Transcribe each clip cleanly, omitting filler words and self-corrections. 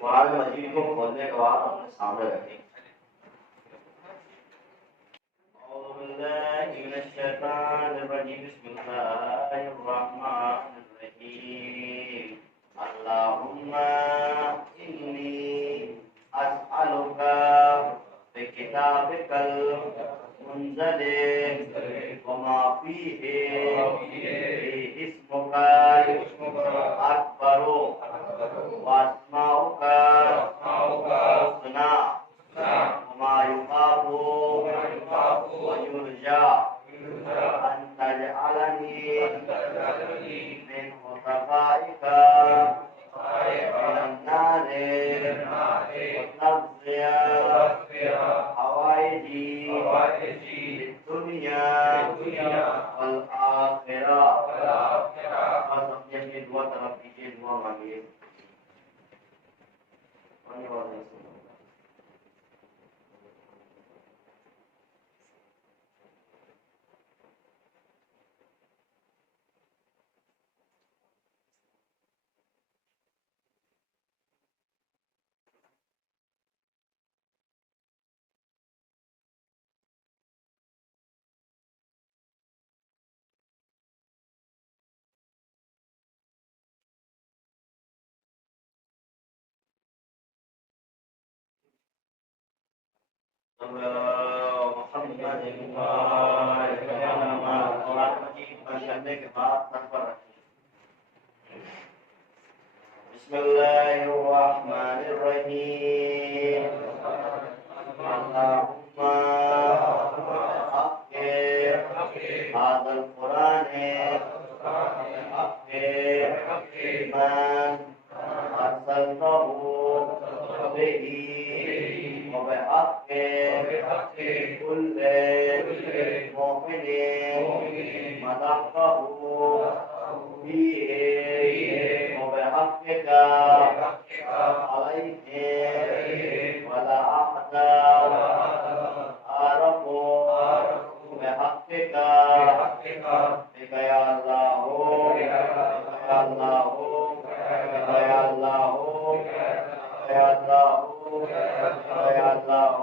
कुरान मजीद को खोलने के बाद अपने सामने रखें। अल्लाहुम्मा इन्नी अस्अलुका बिकिताबिकल मुनज़ले वमा फीहि इस्मुका अकबरो वास्माउका हुस्ना वमा युखाफु वयुरजा अन तजअलनी मिन खुतफाइका मिनन नारे वतग़फ़िया हवाइजी दुनिया वल आखिरह। बस अपनी अपनी दुआ तरफ कीजिए, दुआ मांगिए। करने के बाद सर पर रखिए। बिस्मिल्लाहिर्रहमानिर्रहीम। अल्लाहुम्मा हक़्क़े हाज़ल कुराने हक़्क़े मन अरसलतहु बिही व बिहक़्क़ि कुल्लि मुमिनिन मदहतहु फीहि व बिहक़्क़िका अलैहि वला अहदा आरफु बिहक़्क़िका या अल्लाह या अल्लाह या अल्लाह या अल्लाह या अल्लाह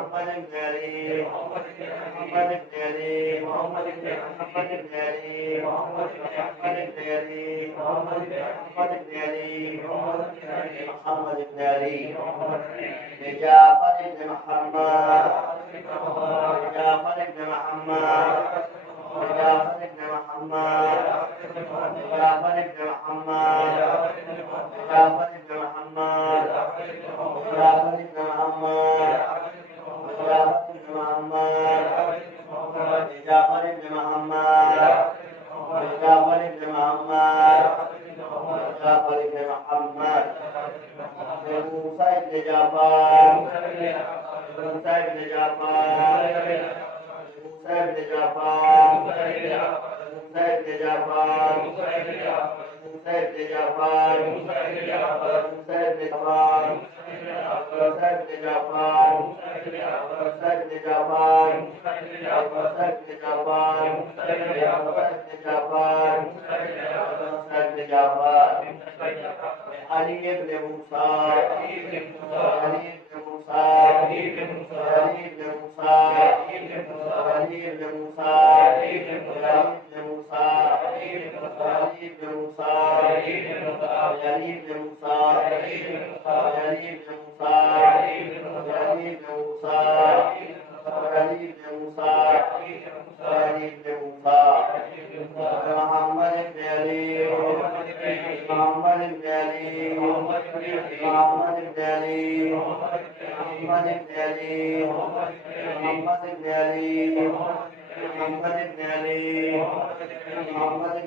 محمد بن علي محمد بن علي محمد بن علي محمد بن علي محمد بن علي محمد بن علي لجعفر بن محمد لجعفر بن محمد لجعفر بن محمد لجعفر بن محمد لجعفر بن محمد لجعفر بن محمد لجعفر بن محمد لجعفر بن محمد لجعفر بن محمد لجعفر بن محمد لموسى بن جعفر لموسى بن جعفر لموسى بن جعفر لموسى بن جعفر لموسى بن جعفر لموسى بن جعفر موسى بن جعفر موسى بن جعفر موسى بن جعفر موسى بن جعفر موسى بن جعفر علي بن موسى علي بن موسى علي بن موسى علي بن موسى علي بن موسى علي بن موسى علي بن موسى علي بن موسى علي بن موسى علي بن موسى علي بن موسى علي بن موسى علي بن موسى علي بن موسى علي بن موسى علي بن موسى محمد بن علي محمد بن علي محمد بن علي محمد بن علي محمد بن علي محمد بن علي محمد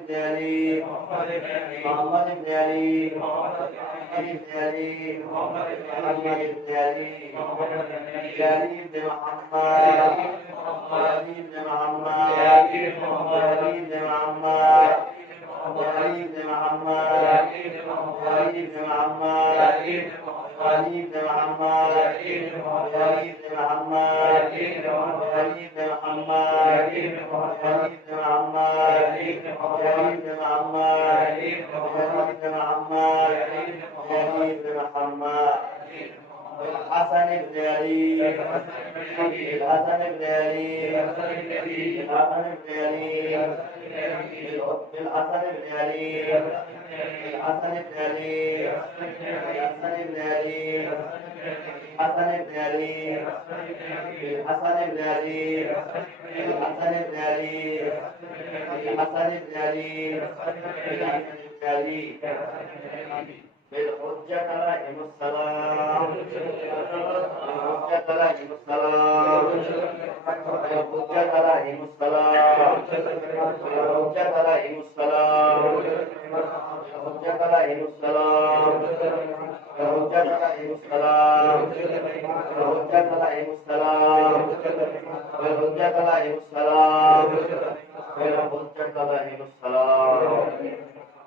بن علي محمد بن علي محمد بن علي محمد بن علي علي بن محمد علي بن محمد علي بن محمد علي بن محمد علي بن محمد علي بن محمد علي بن محمد علي بن محمد علي بن محمد علي بن محمد علي بن محمد علي بن محمد علي بن محمد الحسن بن علي الحسن بن علي الحسن بن علي الحسن بن علي الحسن بن علي الحسن بن علي الحسن بن علي الحسن بن علي الحسن بن علي الحسن بن علي الحسن بن علي بالحجة عليهم السلام بالحجة عليهم السلام بالحجة عليهم السلام بالحجة عليهم السلام بالحجة عليهم السلام بالحجة عليهم السلام بالحجة عليهم السلام بالحجة عليهم السلام بالحجة عليهم السلام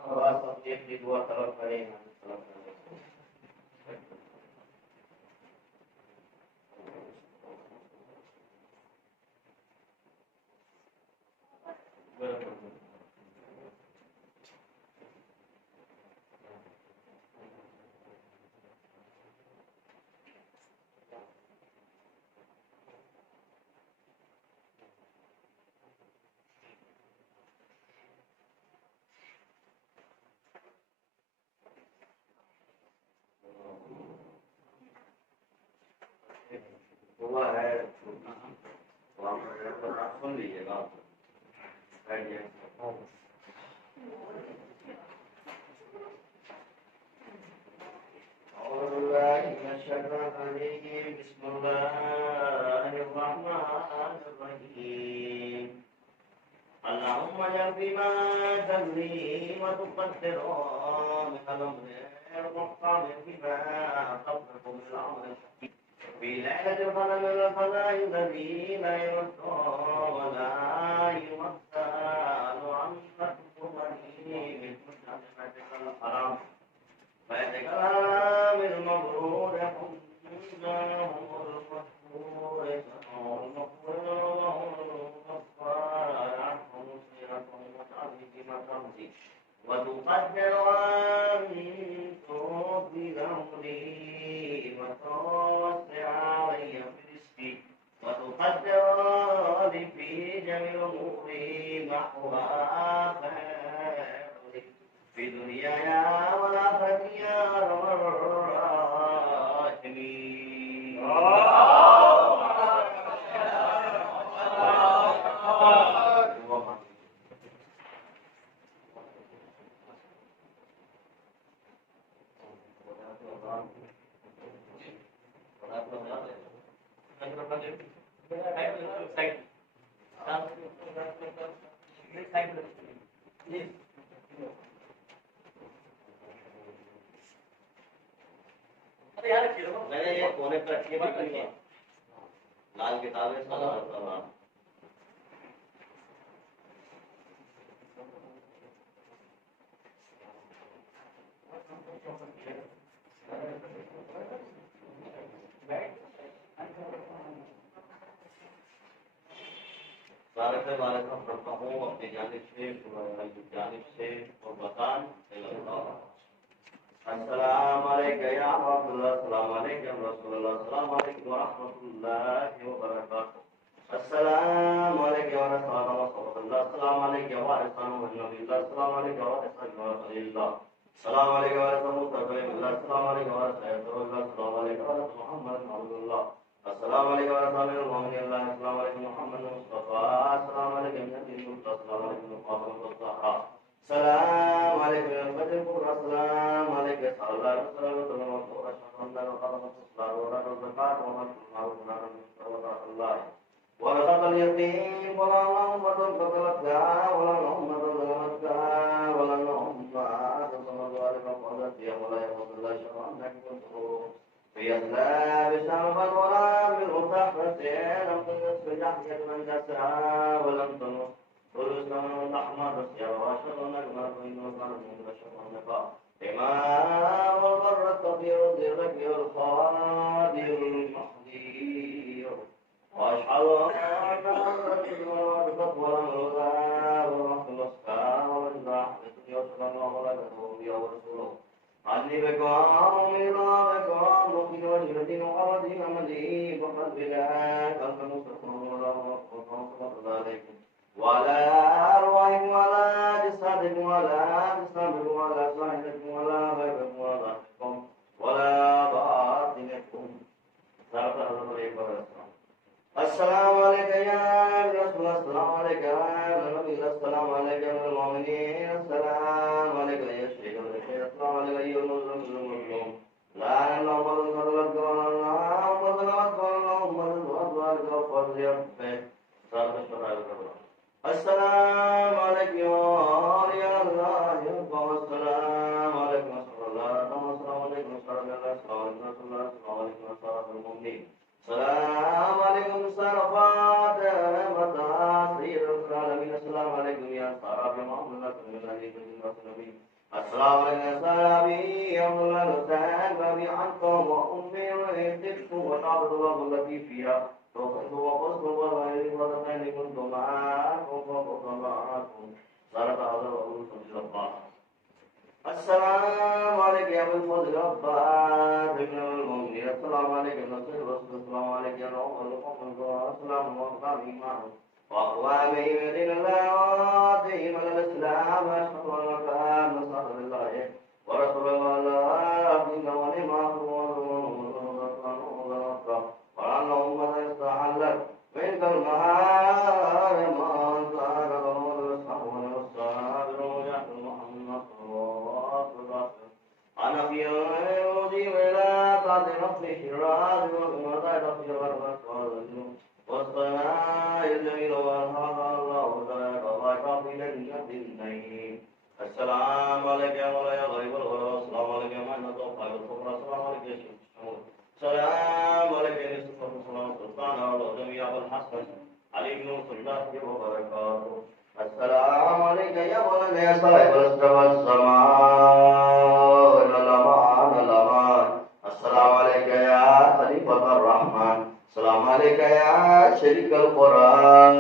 وأصدق دعوة ربنا हुआ है वहाँ पर सुन लीजिएगा बैठ जाए بسم الله الرحمن الرحيم اللهم اجعل فيما تملي وتقدر من الامر والقام فيما تطلق من الامر الحكيم في ليلة القدر الفضائل الذي لا يرد ولا يمثل عن تكفره من بيتك الحرام بيتك الحرام المبرور حجه المغفور المغفار عنه مسيرته وتعظيمته وتقدر أن ترضي أمري وتوسع علي في رزقي في جميع الأمور نحوها خير في دنيانا والآخرة يا أرحم الراحمين. मैंने ये कोने पर रखी है लाल किताबें बारह का पढ़ता हूँ अपनी जानिब से और बतान अस्सलाम वालेकुम या अब्दुल्लाह अस्सलाम वालेकुम रसूलुल्लाह अस्सलाम वालेकुम व रहमतुल्लाहि व बरकातहू अस्सलाम वालेकुम व रहमतुल्लाह अस्सलाम वालेकुम व रहमतुल्लाह अस्सलाम वालेकुम व रहमतुल्लाह अस्सलाम वालेकुम व रहमतुल्लाह अस्सलाम वालेकुम व रहमतुल्लाह अस्सलाम वालेकुम व मुहम्मद अब्दुल्लाह अस्सलाम वालेकुम व रहमतुल्लाह अस्सलाम वालेकुम मुहम्मद मुस्तफा अस्सलाम वालेकुम नबी अस्सलाम वालेकुम फातिमा ज़हरा अस्सलाम वालेकुम फजर अस्सलाम वालेकुम सल्लल्लाहु अलैहि वसल्लम ورزق اليقين ولا اللهم ذكرك ولا اللهم ظلمتك ولا اللهم تصمد ذلك وقدرت يا ولا يقول الله شر انك كنت في اسلام الشرف ولا بالمفتاح لم تنسى جحية من دسها ولم تنسى ورزقا من احمد يا واشر انك ما بين وصال من بشر النفاق امام البر الكبير الذرك والخادر المحضير واشهد ان محمدا رسول الله ورحمه الله ورسوله عني بكم الى بكم وفي وجهة وقرة امدي فقد بلا كنت مستقر عليكم ولا ارواحكم ولا جسدكم ولا جسدكم ولا صاحبكم ولا غيركم ولا ضحكم ولا باطنكم السلام عليكم يا رسول الله السلام عليكم يا نبي السلام عليكم يا المؤمنين السلام عليكم يا شيخ السلام عليكم يا المظلوم لا اللهم صل السلام عليكم يا الله يا السلام عليكم السلام عليكم السلام عليكم صرفات متى سيد العالمين السلام عليكم يا صحابي محمد النبي السلام عليكم يا صحابي يا الله الحسين بابي عنكم وامي وعيدتكم وتعبد الله التي فيها وكنتم وقصتم والغير وتقين كنتم معكم وقصتم معكم صارت هذا الرسول صلى الله عليه وسلم السلام عليك يا ابو الفضل عباس ابن المؤمنين السلام عليك يا نصير الرسول السلام عليك يا روح القوم السلام وقامي معه واقوامي من الله واتهم الاسلام اشهد ان لا اله الا الله ورسول الله دين ولما اللهم لا يستحلك منك المحارم انت رب الصبر والصابر ويحب محمد أنا في يومي ولا قد نفسي الراج وما نفسي والرسول والصلاة الجميل والهدى الله تعالى وبارك في جنة النعيم السلام عليك يا مولاي غريب الغرور السلام عليك يا من توفى بالصبر السلام عليك يا شيخ السلام عليك يا يوسف السلام سلطان الله جميع الحسن علي بن الله وبركاته السلام عليك يا مولانا يا صاحب الاسر والسماء الامان السلام عليك يا خليفة الرحمن السلام عليك يا شريك القرآن